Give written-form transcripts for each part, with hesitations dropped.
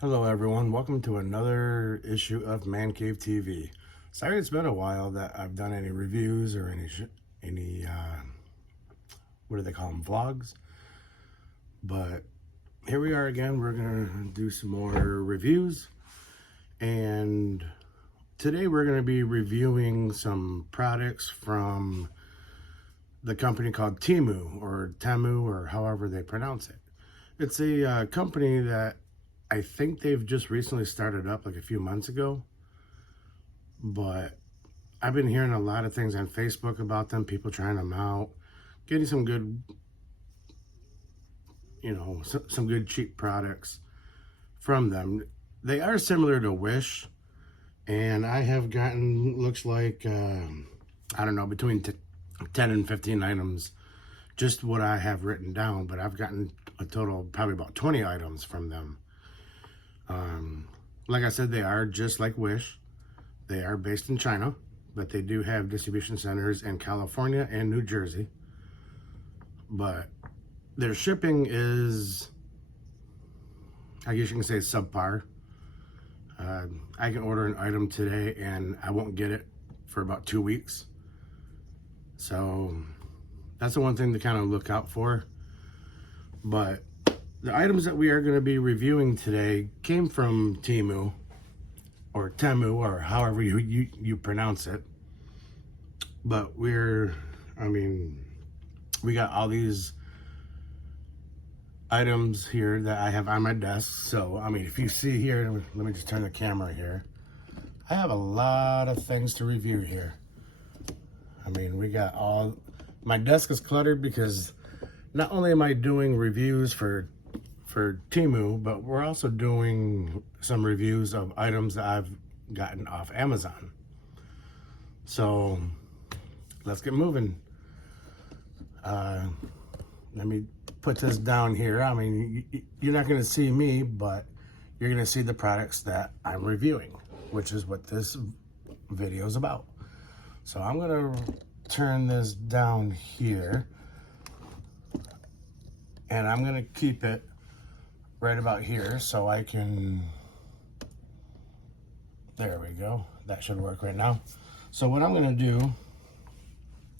Hello everyone, welcome to another issue of Man Cave TV. Sorry it's been a while that I've done any reviews or any what do they call them, vlogs, but here we are again. We're gonna do some more reviews, and today we're gonna be reviewing some products from the company called TEMU or TEMU or however they pronounce it. It's a company that I think they've just recently started up like a few months ago, but I've been hearing a lot of things on Facebook about them, people trying them out, getting some good, some good cheap products from them. They are similar to Wish, and I have gotten, looks like, I don't know, between 10 and 15 items, just what I have written down, but I've gotten a total of probably about 20 items from them. Like I said, they are just like Wish. They are based in China, but they do have distribution centers in California and New Jersey. But their shipping is, I guess you can say, subpar. I can order an item today and I won't get it for about 2 weeks. So that's the one thing to kind of look out for. But the items that we are going to be reviewing today came from TEMU, or TEMU, or however you pronounce it. But we got all these items here that I have on my desk. So, if you see here, let me just turn the camera here. I have a lot of things to review here. We got my desk is cluttered because not only am I doing reviews for TEMU, but we're also doing some reviews of items that I've gotten off Amazon. So let's get moving. Let me put this down here. You're not going to see me, but you're going to see the products that I'm reviewing, which is what this video is about. So I'm going to turn this down here, and I'm going to keep it right about here so I can, there we go, that should work right now. So what I'm going to do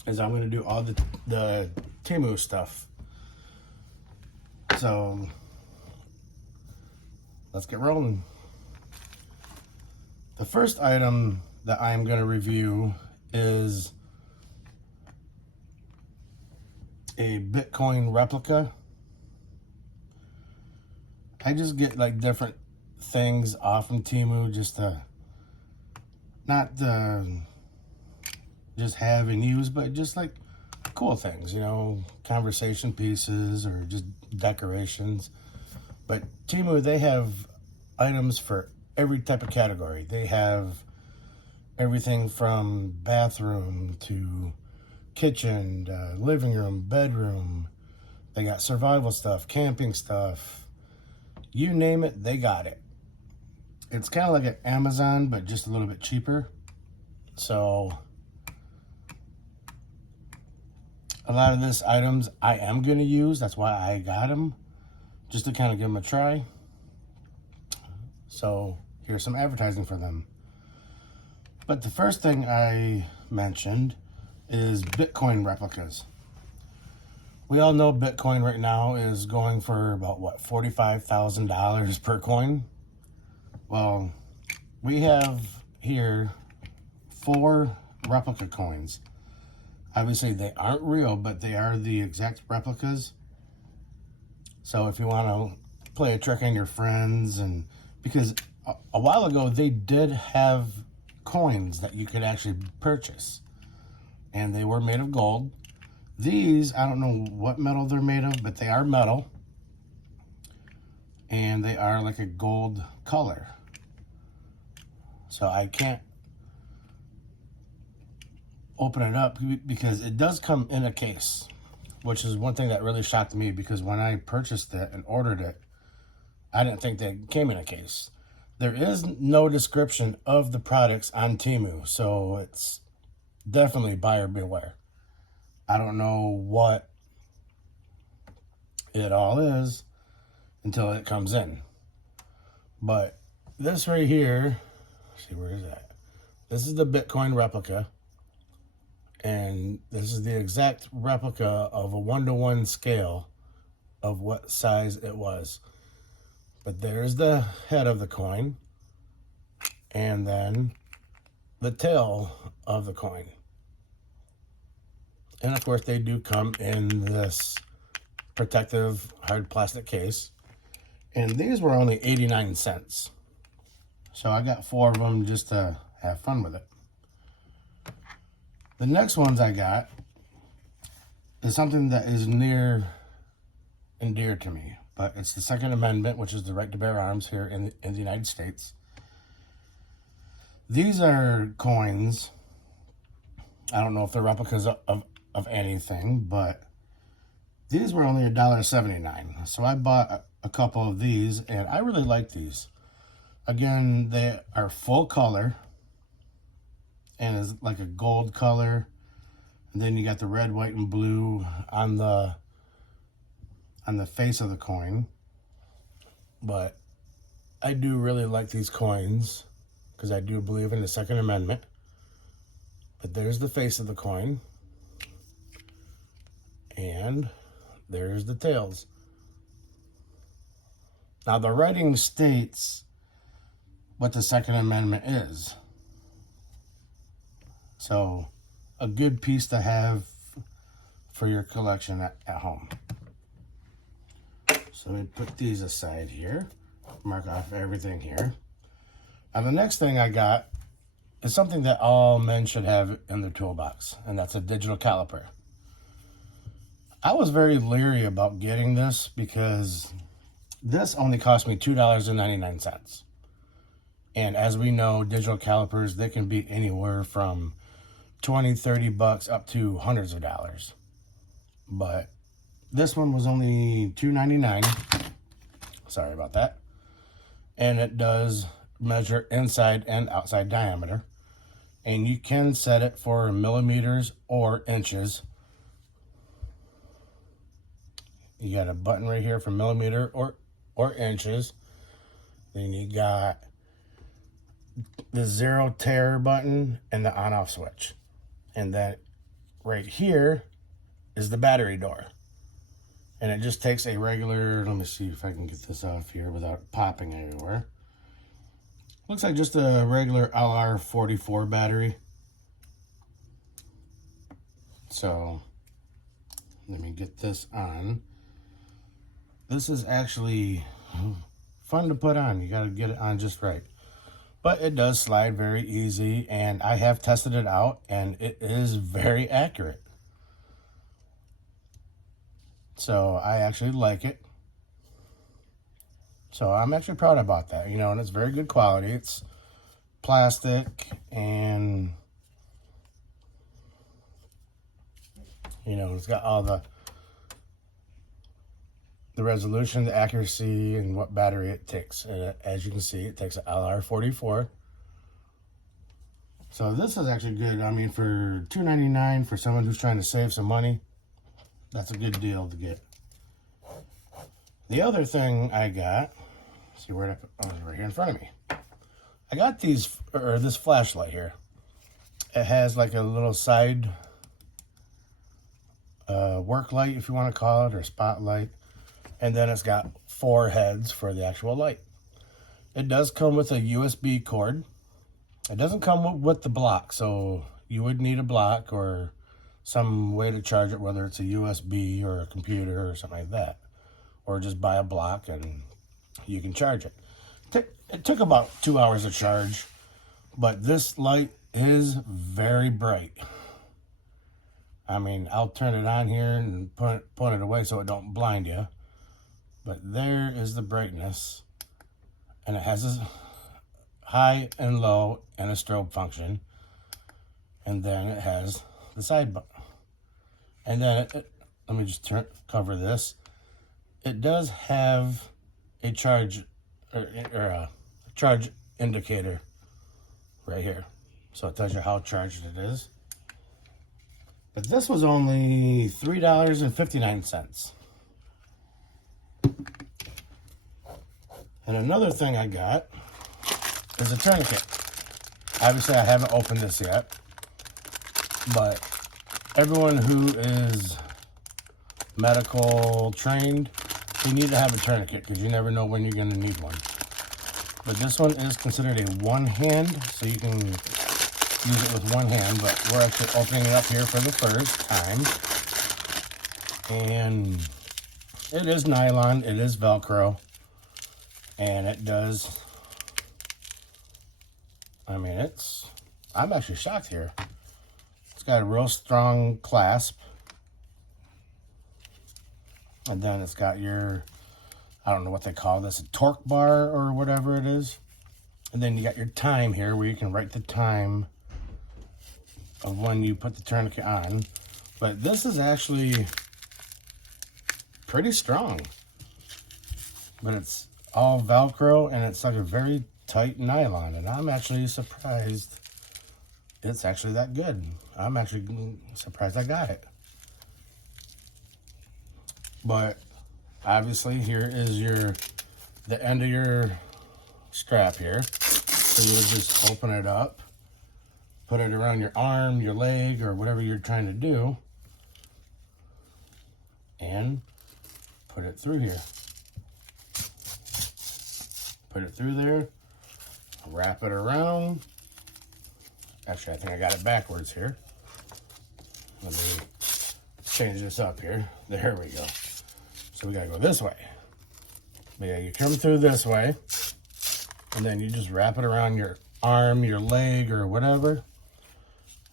is I'm going to do all the TEMU stuff. So let's get rolling. The first item that I'm going to review is a Bitcoin replica. I just get like different things off from TEMU just to, not to just have and use, but just like cool things, conversation pieces or just decorations. But TEMU, they have items for every type of category. They have everything from bathroom to kitchen, living room, bedroom. They got survival stuff, camping stuff. You name it, they got it. It's kind of like an Amazon, but just a little bit cheaper. So a lot of these items I am going to use. That's why I got them, just to kind of give them a try. So here's some advertising for them. But the first thing I mentioned is Bitcoin replicas. We all know Bitcoin right now is going for about, what, $45,000 per coin? Well, we have here 4 replica coins. Obviously, they aren't real, but they are the exact replicas. So if you want to play a trick on your friends, and because a while ago, they did have coins that you could actually purchase, and they were made of gold. These, I don't know what metal they're made of, but they are metal. And they are like a gold color. So I can't open it up because it does come in a case, which is one thing that really shocked me, because when I purchased it and ordered it, I didn't think they came in a case. There is no description of the products on TEMU, so it's definitely buyer beware. I don't know what it all is until it comes in. But this right here, let's see, where is that? This is the Bitcoin replica. And this is the exact replica of a 1-to-1 scale of what size it was. But there's the head of the coin. And then the tail of the coin. And of course they do come in this protective hard plastic case. And these were only 89 cents. So I got 4 of them just to have fun with it. The next ones I got is something that is near and dear to me. But it's the Second Amendment, which is the right to bear arms here in the United States. These are coins. I don't know if they're replicas of anything, but these were only $1.79. So I bought a couple of these, and I really like these. Again, they are full color, and it's like a gold color. And then you got the red, white, and blue on the face of the coin. But I do really like these coins because I do believe in the Second Amendment. But there's the face of the coin. And there's the tails. Now the writing states what the Second Amendment is. So a good piece to have for your collection at home. So we put these aside here. Mark off everything here. Now the next thing I got is something that all men should have in their toolbox, and that's a digital caliper. I was very leery about getting this because this only cost me $2.99. And as we know, digital calipers, they can be anywhere from 20, 30 bucks up to hundreds of dollars. But this one was only $2.99. Sorry about that. And it does measure inside and outside diameter. And you can set it for millimeters or inches. You got a button right here for millimeter or inches. Then you got the 0 tear button and the on off switch. And then right here is the battery door. And it just takes a regular, let me see if I can get this off here without popping everywhere. Looks like just a regular LR44 battery. So let me get this on. This is actually fun to put on. You got to get it on just right. But it does slide very easy, and I have tested it out, and it is very accurate. So I actually like it. So I'm actually proud about that, you know, and it's very good quality. It's plastic, and you know, it's got all the resolution, the accuracy, and what battery it takes. And as you can see, it takes an LR44. So this is actually good. I mean, for $2.99 for someone who's trying to save some money, that's a good deal to get. The other thing I got, see where it, oh, right here in front of me. I got these, or this flashlight here. It has like a little side work light, if you want to call it, or spotlight. And then it's got 4 heads for the actual light. It does come with a USB cord. It doesn't come with the block, so you would need a block or some way to charge it, whether it's a USB or a computer or something like that. Or just buy a block and you can charge it. It took about 2 hours to charge, but this light is very bright. I mean, I'll turn it on here and put it away so it don't blind you. But there is the brightness, and it has a high and low and a strobe function. And then it has the side button. And then let me just cover this. It does have a charge or a charge indicator right here, so it tells you how charged it is. But this was only $3.59. And another thing I got is a tourniquet. Obviously, I haven't opened this yet, but everyone who is medical trained, you need to have a tourniquet because you never know when you're going to need one. But this one is considered a one-hand, so you can use it with one hand, but we're actually opening it up here for the first time. And it is nylon, it is Velcro, and it does, I mean, I'm actually shocked here. It's got a real strong clasp. And then it's got your, I don't know what they call this, a torque bar or whatever it is. And then you got your time here where you can write the time of when you put the tourniquet on. But this is actually pretty strong. But it's all Velcro and it's like a very tight nylon. And I'm actually surprised it's actually that good. I'm actually surprised I got it. But obviously here is the end of your strap here. So you would just open it up, put it around your arm, your leg, or whatever you're trying to do, and put it through here. Put it through there, wrap it around. Actually, I think I got it backwards here. Let me change this up here. There we go. So we gotta go this way. But yeah, you come through this way, and then you just wrap it around your arm, your leg, or whatever,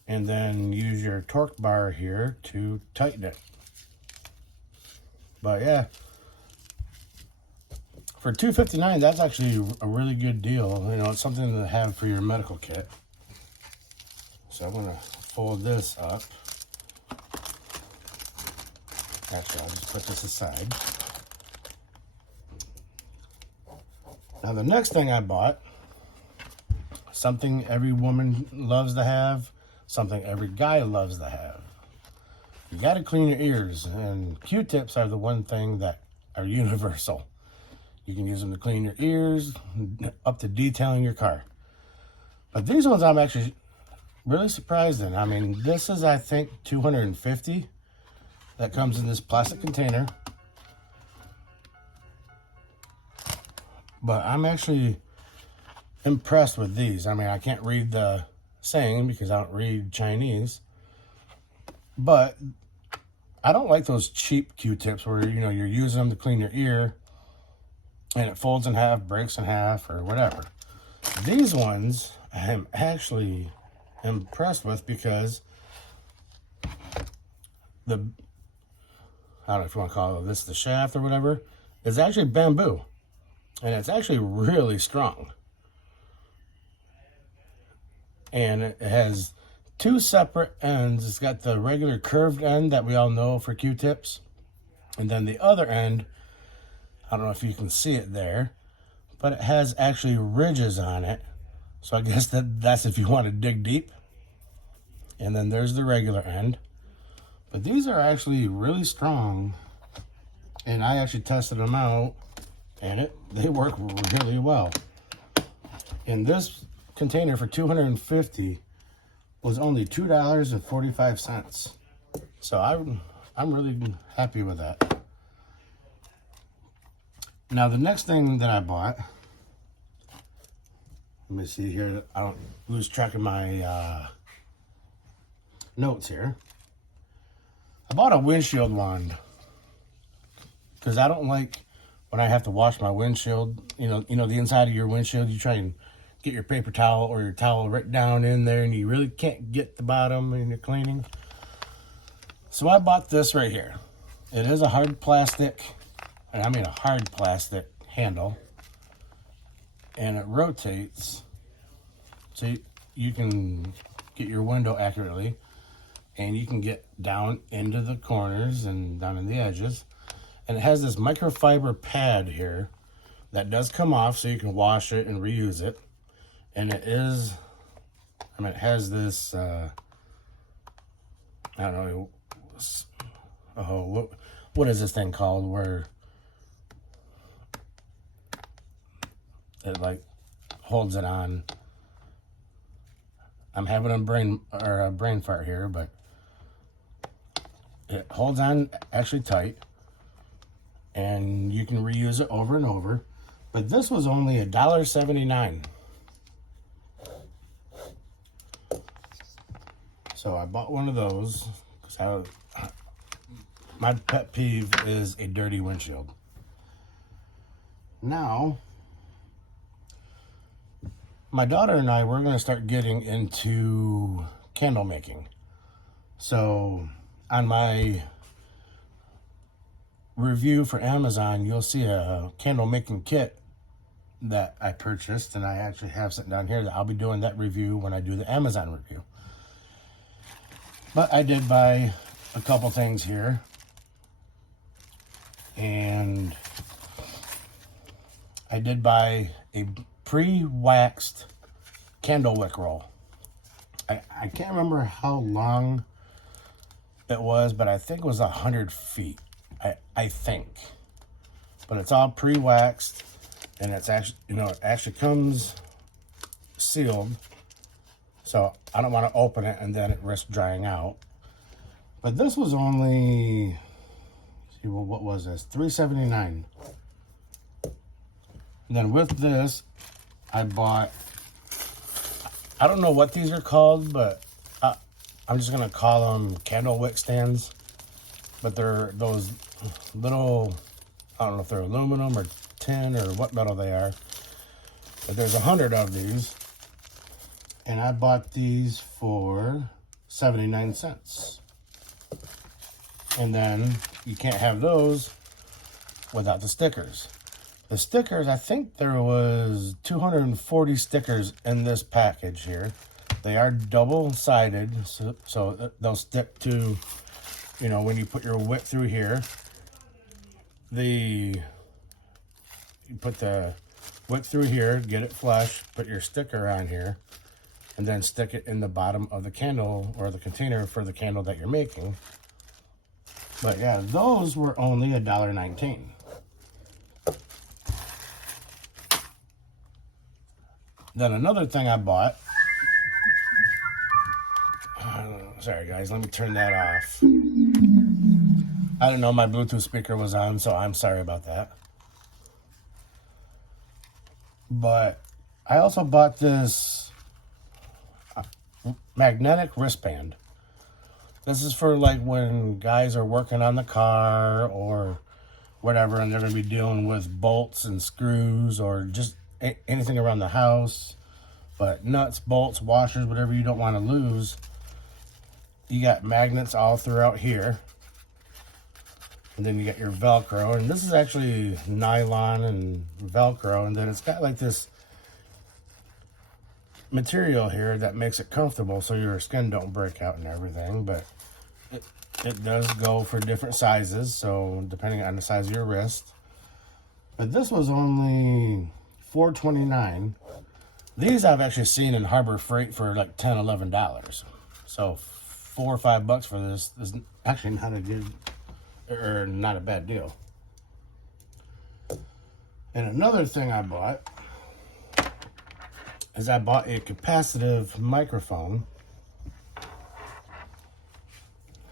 and then use your torque bar here to tighten it. But yeah, for $2.59, that's actually a really good deal. You know, it's something to have for your medical kit. So I'm gonna fold this up. Actually, I'll just put this aside. Now, the next thing I bought, something every woman loves to have, something every guy loves to have. You got to clean your ears, and Q-tips are the one thing that are universal. You can use them to clean your ears, up to detailing your car. But these ones I'm actually really surprised in. I mean, this is, I think, $250. That comes in this plastic container. But I'm actually impressed with these. I mean, I can't read the saying because I don't read Chinese. But I don't like those cheap Q-tips where, you know, you're using them to clean your ear and it folds in half, breaks in half, or whatever. These ones I'm actually impressed with because I don't know if you want to call this the shaft or whatever, is actually bamboo. And it's actually really strong. And it has two separate ends. It's got the regular curved end that we all know for Q-tips. And then the other end, I don't know if you can see it there, but it has actually ridges on it. So I guess that's if you want to dig deep. And then there's the regular end. But these are actually really strong, and I actually tested them out, and they work really well. And this container for $250 was only $2.45. So I'm really happy with that. Now the next thing that I bought, let me see here, I don't lose track of my notes here. I bought a windshield wand because I don't like when I have to wash my windshield. You know the inside of your windshield. You try and get your paper towel or your towel right down in there, and you really can't get the bottom when you're cleaning. So I bought this right here. It is a hard plastic, and I mean a hard plastic handle, and it rotates so you can get your window accurately. And you can get down into the corners and down in the edges. And it has this microfiber pad here that does come off so you can wash it and reuse it. And it is, I mean, it has this, I don't know, what is this thing called where It like holds it on. I'm having a brain fart here, but it holds on actually tight, and you can reuse it over and over. But this was only $1.79. So I bought one of those because my pet peeve is a dirty windshield. Now, my daughter and I, we're going to start getting into candle making. So on my review for Amazon, you'll see a candle making kit that I purchased, and I actually have sitting down here that I'll be doing that review when I do the Amazon review. But I did buy a couple things here, and I did buy a pre-waxed candle wick roll. I can't remember how long it was, but I think it was 100 feet. I think. But it's all pre-waxed, and it's actually, it actually comes sealed. So I don't want to open it and then it risks drying out. But this was only, see, well, what was this? $3.79. And then with this, I bought, I don't know what these are called, but I'm just going to call them candle wick stands. But they're those little, I don't know if they're aluminum or tin or what metal they are. But there's 100 of these. And I bought these for 79 cents. And then you can't have those without the stickers. The stickers, I think there was 240 stickers in this package here. They are double-sided, so they'll stick to, when you put your wick through here. You put the wick through here, get it flush, put your sticker on here, and then stick it in the bottom of the candle or the container for the candle that you're making. But yeah, those were only $1.19. Then another thing I bought, sorry guys, let me turn that off. I didn't know my Bluetooth speaker was on, so I'm sorry about that. But I also bought this magnetic wristband. This is for like when guys are working on the car or whatever, and they're going to be dealing with bolts and screws or just anything around the house. But nuts, bolts, washers, whatever you don't want to lose, you got magnets all throughout here. And then you got your Velcro, and this is actually nylon and Velcro, and then it's got like this material here that makes it comfortable so your skin don't break out and everything. But it does go for different sizes, so depending on the size of your wrist. But this was only $4.29. These I've actually seen in Harbor Freight for like $10, $11. So $4 or $5 for this is actually not a good, or not a bad deal. And another thing I bought is I bought a capacitive microphone.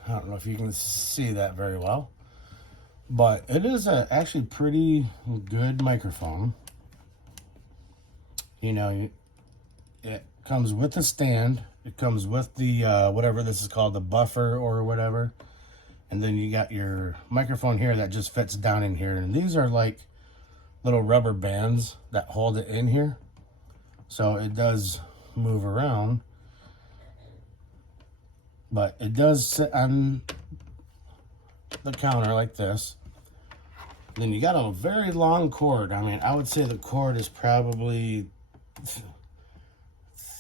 I don't know if you can see that very well, but it is a actually pretty good microphone. It comes with the stand. It comes with the whatever this is called, the buffer or whatever. And then you got your microphone here that just fits down in here. And these are like little rubber bands that hold it in here. So it does move around. But it does sit on the counter like this. Then you got a very long cord. I mean, I would say the cord is probably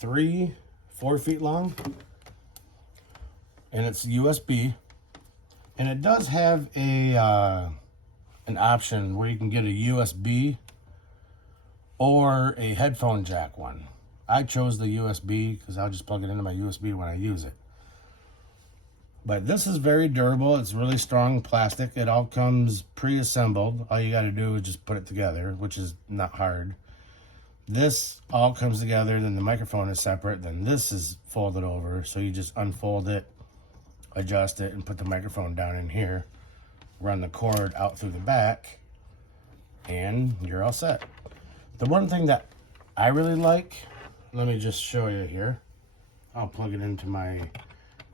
3-4 feet long. And it's USB. And it does have a an option where you can get a USB or a headphone jack one. I chose the USB because I'll just plug it into my USB when I use it. But this is very durable. It's really strong plastic. It all comes pre-assembled. All you got to do is just put it together, which is not hard. This all comes together, then the microphone is separate, then this is folded over, so you just unfold it, adjust it, and put the microphone down in here, run the cord out through the back, and you're all set. The one thing that I really like, let me just show you here. I'll plug it into my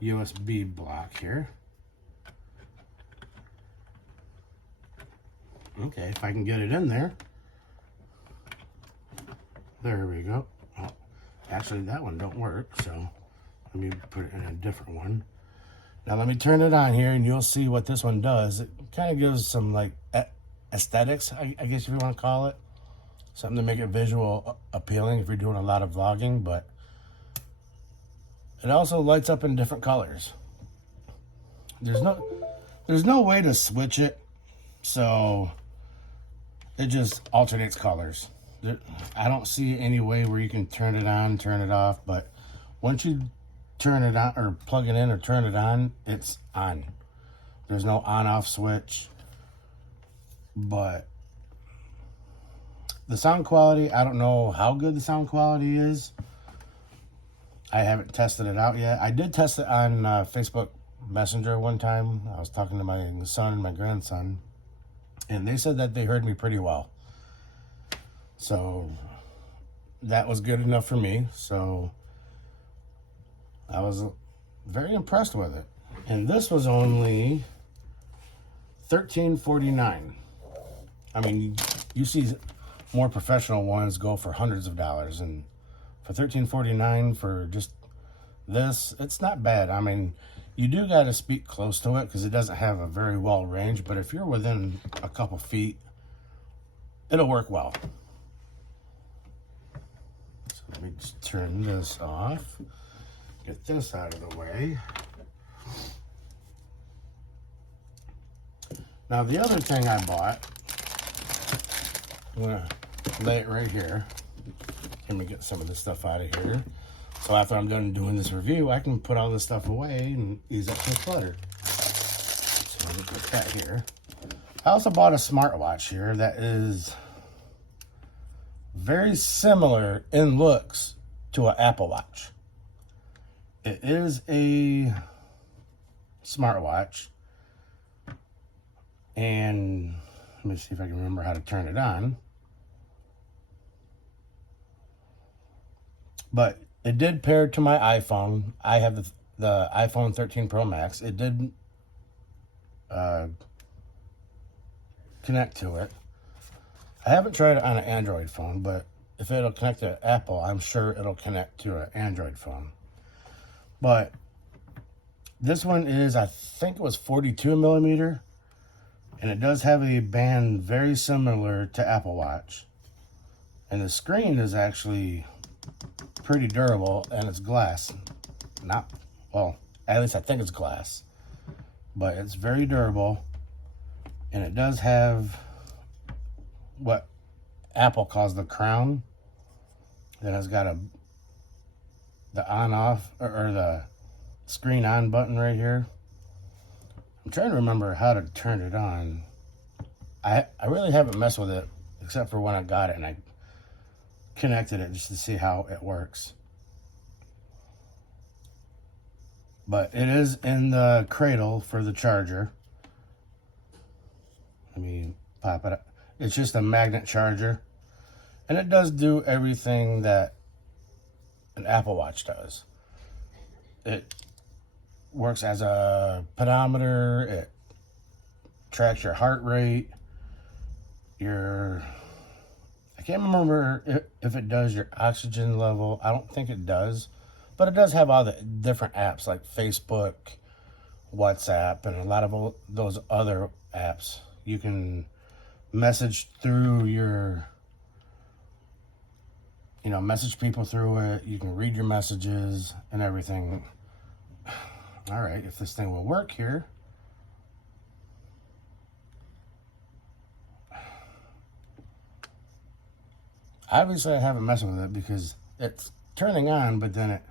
USB block here. Okay, if I can get it in there. There we go. Oh, actually, that one don't work, so let me put it in a different one. Now let me turn it on here, and you'll see what this one does. It kind of gives some like aesthetics, I guess if you want to call it. Something to make it visual appealing if you're doing a lot of vlogging, but it also lights up in different colors. There's no way to switch it, so it just alternates colors. I don't see any way where you can turn it on, turn it off, but once you turn it on or plug it in or turn it on, it's on. There's no on-off switch. But the sound quality, I don't know how good the sound quality is. I haven't tested it out yet. I did test it on Facebook Messenger one time. I was talking to my son and my grandson, and they said that they heard me pretty well. So that was good enough for me. So I was very impressed with it. And this was only $13.49. I mean, you see more professional ones go for hundreds of dollars, and for $13.49 for just this, it's not bad. I mean, you do got to speak close to it because it doesn't have a very well range, but if you're within a couple feet, it'll work well. So let me just turn this off, get this out of the way. Now the other thing I bought, I'm gonna lay it right here. Let me get some of this stuff out of here. So after I'm done doing this review, I can put all this stuff away and ease up the clutter. So let me put that here. I also bought a smartwatch here that is very similar in looks to an Apple Watch. It is a smartwatch, and let me see if I can remember how to turn it on. But it did pair to my iPhone. I have the iPhone 13 Pro Max. It did connect to it. I haven't tried it on an Android phone, but if it'll connect to Apple, I'm sure it'll connect to an Android phone. But this one is, I think it was 42 millimeter, and it does have a band very similar to Apple Watch. And the screen is actually pretty durable, and it's glass. Not, well, at least I think it's glass. But it's very durable, and it does have what Apple calls the crown. That has got the on-off, or the screen on button right here. I'm trying to remember how to turn it on. I really haven't messed with it, except for when I got it and I connected it just to see how it works. But it is in the cradle for the charger. Let me pop it up. It's just a magnet charger. And it does do everything that an Apple Watch does. It works as a pedometer. It tracks your heart rate. I can't remember if it does your oxygen level. I don't think it does. But it does have all the different apps like Facebook, WhatsApp, and a lot of those other apps. You can message through your, message people through it. You can read your messages and everything. All right, if this thing will work here. Obviously, I haven't messed with it because it's turning on, but then it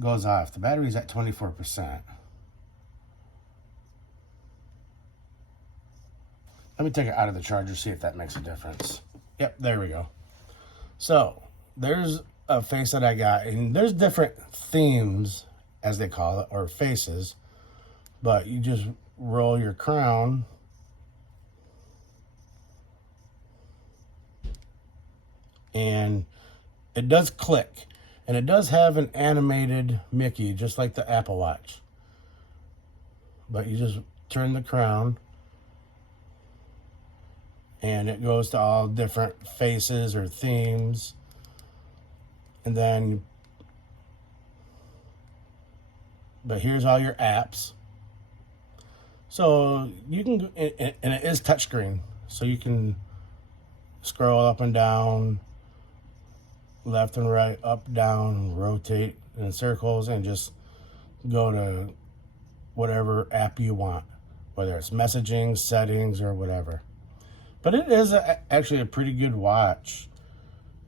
goes off. The battery's at 24%. Let me take it out of the charger, see if that makes a difference. Yep, there we go. So there's a face that I got, and there's different themes, as they call it, or faces, but you just roll your crown and it does click, and it does have an animated Mickey just like the Apple Watch, but you just turn the crown and it goes to all different faces or themes. And then, but here's all your apps. So you can, and it is touchscreen, so you can scroll up and down, left and right, up, down, rotate in circles, and just go to whatever app you want, whether it's messaging, settings, or whatever. But it is actually a pretty good watch.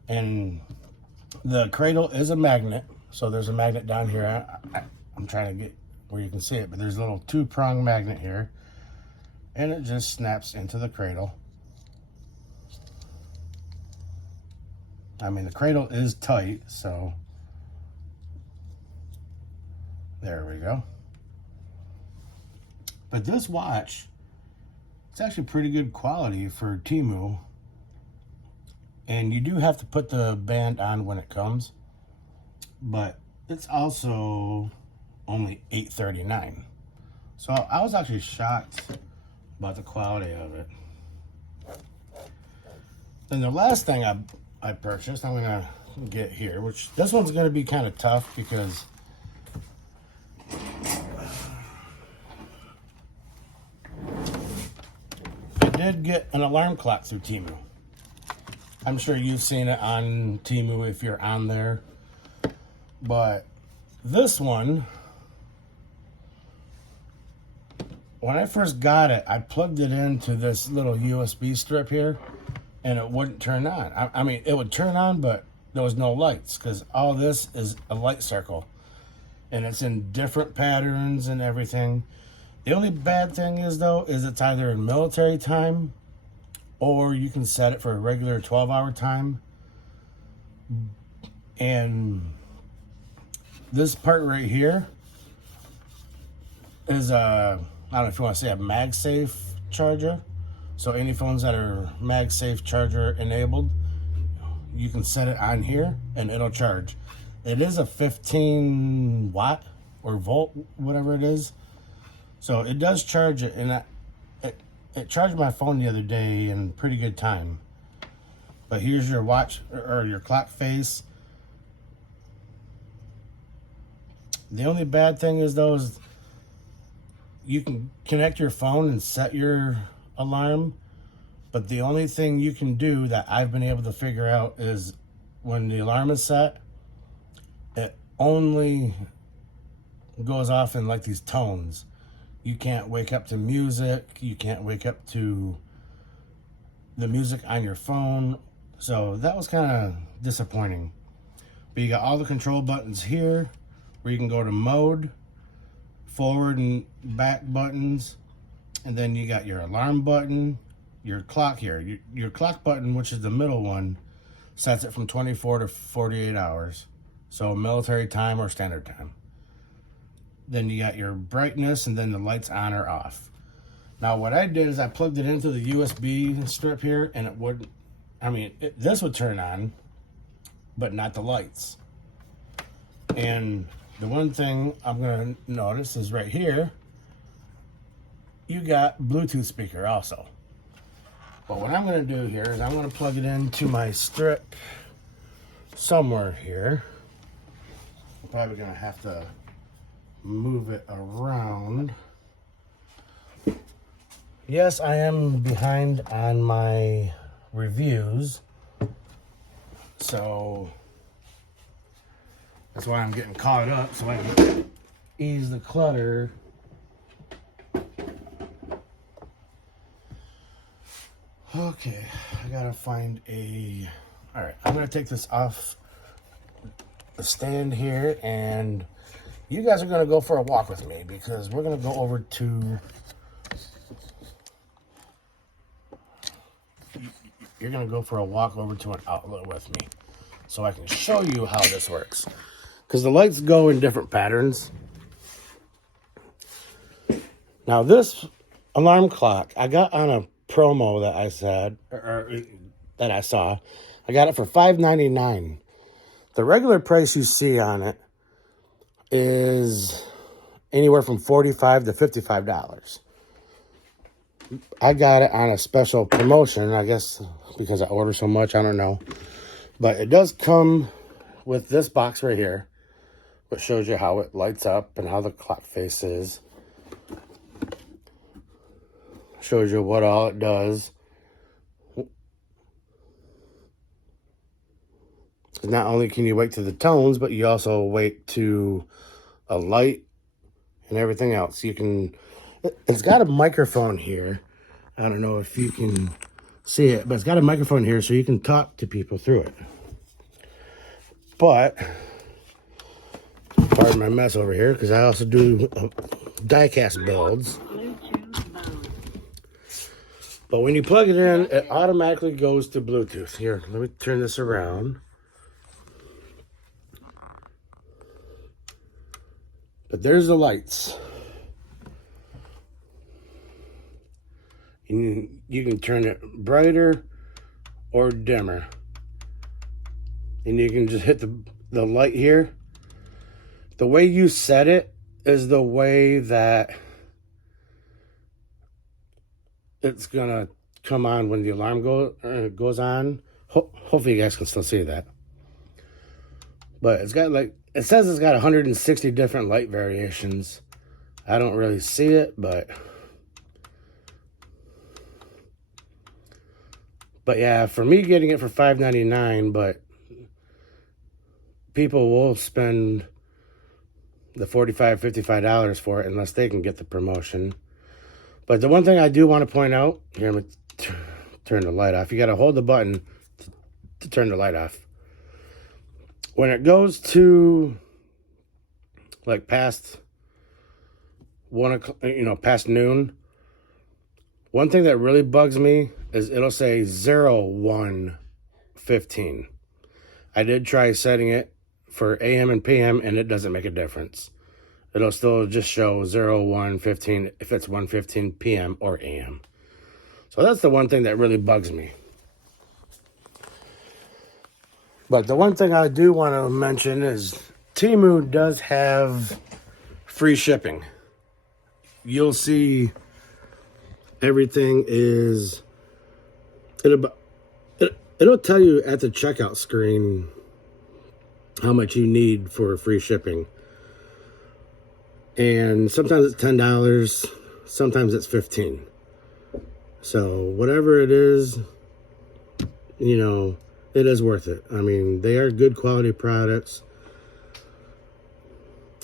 And the cradle is a magnet. So there's a magnet down here. I'm trying to get where you can see it, but there's a little 2-prong magnet here. And it just snaps into the cradle. I mean, the cradle is tight, so there we go. But this watch, it's actually pretty good quality for TEMU. And you do have to put the band on when it comes, but it's also only $839. So I was actually shocked about the quality of it. Then the last thing I purchased, I'm gonna get here, which this one's gonna be kind of tough because I did get an alarm clock through TEMU. I'm sure you've seen it on TEMU if you're on there. But this one, when I first got it, I plugged it into this little USB strip here, and it wouldn't turn on. I mean, it would turn on, but there was no lights, because all this is a light circle. And it's in different patterns and everything. The only bad thing is, though, is it's either in military time, or you can set it for a regular 12-hour time. And this part right here is I don't know if you want to say a MagSafe charger. So any phones that are MagSafe charger enabled, you can set it on here and it'll charge. It is a 15 watt or volt, whatever it is. So it does charge it, and it charged my phone the other day in pretty good time. But here's your watch or your clock face. The only bad thing is, though, is you can connect your phone and set your alarm, but the only thing you can do that I've been able to figure out is when the alarm is set, it only goes off in like these tones. You can't wake up to music. You can't wake up to the music on your phone. So that was kind of disappointing. But you got all the control buttons here, where you can go to mode, forward and back buttons. And then you got your alarm button, your clock here. Your clock button, which is the middle one, sets it from 24 to 48 hours. So military time or standard time. Then you got your brightness, and then the lights on or off. Now what I did is I plugged it into the USB strip here, and it would, this would turn on, but not the lights. And the one thing I'm going to notice is right here, you got Bluetooth speaker also. But what I'm going to do here is I'm going to plug it into my strip somewhere here. I'm probably going to have to move it around. Yes, I am behind on my reviews, so that's why I'm getting caught up, so I can ease the clutter. Okay, I gotta find a... Alright, I'm gonna take this off the stand here, and you guys are gonna go for a walk with me, because we're gonna go over to... You're gonna go for a walk over to an outlet with me. so I can show you how this works. Because the lights go in different patterns. Now this alarm clock, I got on a promo that I said, or that I saw. I got it for $5.99. The regular price you see on it is anywhere from $45 to $55. I got it on a special promotion, I guess because I order so much, I don't know. But it does come with this box right here, which shows you how it lights up and how the clock face is. Shows you what all it does. Not only can you wake to the tones, but you also wake to a light and everything else. You can, it's got a microphone here. I don't know if you can see it, but it's got a microphone here so you can talk to people through it. But, pardon my mess over here, because I also do die-cast builds. But when you plug it in, it automatically goes to Bluetooth. Here, let me turn this around. But there's the lights. You can turn it brighter or dimmer. And you can just hit the light here. The way you set it is the way that it's gonna come on when the alarm goes on. Hopefully you guys can still see that. But it's got like, it says it's got 160 different light variations. I don't really see it, but yeah, for me getting it for $5.99, but people will spend the $45, $55 for it unless they can get the promotion. But the one thing I do want to point out, here, I'm going to turn the light off. You got to hold the button to turn the light off. When it goes to like past 1 o'clock, past noon, one thing that really bugs me is it'll say 01:15. I did try setting it for AM and PM, and it doesn't make a difference. It'll still just show 01:15 if it's 1:15 PM or AM. So that's the one thing that really bugs me. But the one thing I do want to mention is TEMU does have free shipping. You'll see everything is, it'll tell you at the checkout screen how much you need for free shipping. And sometimes it's $10, sometimes it's $15. So whatever it is, it is worth it. I mean, they are good quality products.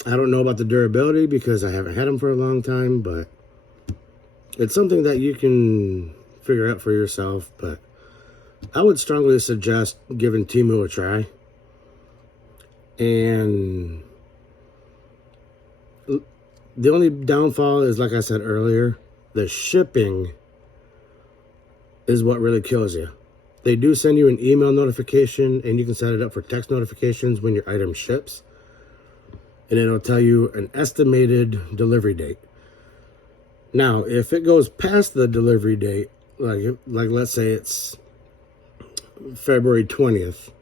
I don't know about the durability because I haven't had them for a long time, but it's something that you can figure out for yourself. But I would strongly suggest giving TEMU a try. And the only downfall is, like I said earlier, the shipping is what really kills you. They do send you an email notification, and you can set it up for text notifications when your item ships. And it'll tell you an estimated delivery date. Now, if it goes past the delivery date, like let's say it's February 20th,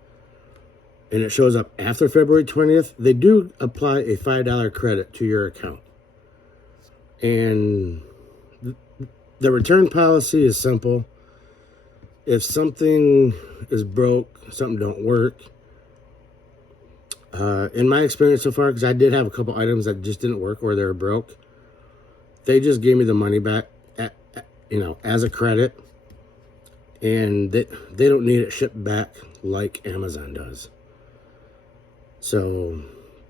and it shows up after February 20th, they do apply a $5 credit to your account. And the return policy is simple. If something is broke, something don't work, in my experience so far, because I did have a couple items that just didn't work or they were broke, they just gave me the money back, as a credit, and they don't need it shipped back like Amazon does. So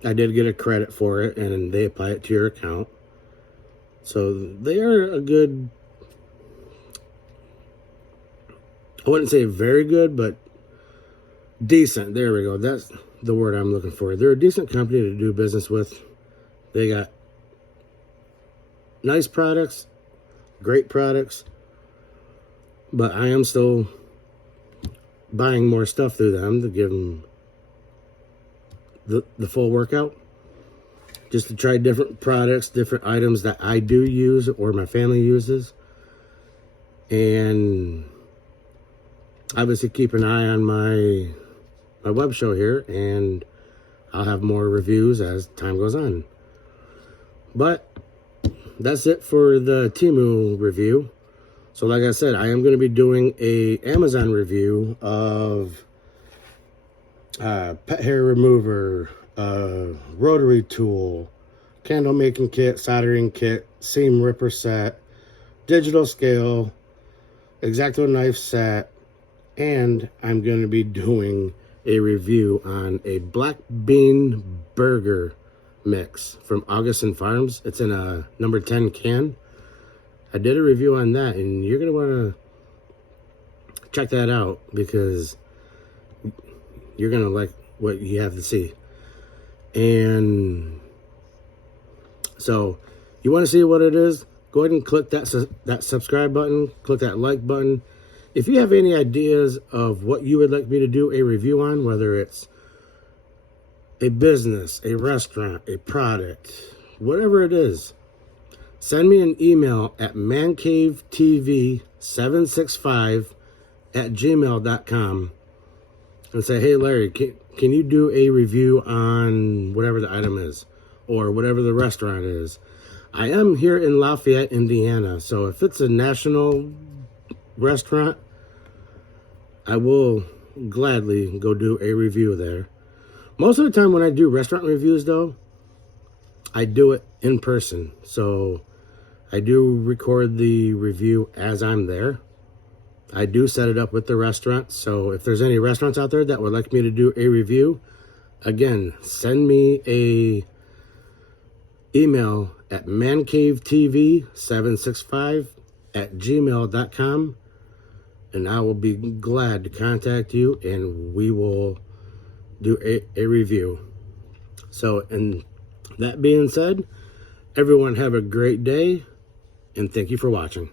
I did get a credit for it, and they apply it to your account. So they are a good, I wouldn't say very good, but decent. There we go. That's the word I'm looking for. They're a decent company to do business with. They got nice products, great products, but I am still buying more stuff through them to give them the full workout, just to try different products, different items that I do use or my family uses. And obviously keep an eye on my web show here, and I'll have more reviews as time goes on. But that's it for the TEMU review. So like I said, I am going to be doing a Amazon review of pet hair remover, rotary tool, candle making kit, soldering kit, seam ripper set, digital scale, X-Acto knife set, and I'm going to be doing a review on a black bean burger mix from Augustin Farms. It's in a number 10 can. I did a review on that, and you're going to want to check that out because you're going to like what you have to see. And so you want to see what it is, go ahead and click that subscribe button, click that like button. If you have any ideas of what you would like me to do a review on, whether it's a business, a restaurant, a product, whatever it is, send me an email at mancavetv765@gmail.com and say, hey Larry, can you do a review on whatever the item is or whatever the restaurant is. I am here in Lafayette, Indiana, so if it's a national restaurant, I will gladly go do a review there. Most of the time when I do restaurant reviews though, I do it in person. So I do record the review as I'm there. I do set it up with the restaurant. So if there's any restaurants out there that would like me to do a review, again, send me a email at mancavetv765@gmail.com, and I will be glad to contact you and we will do a review. So, and that being said, everyone have a great day and thank you for watching.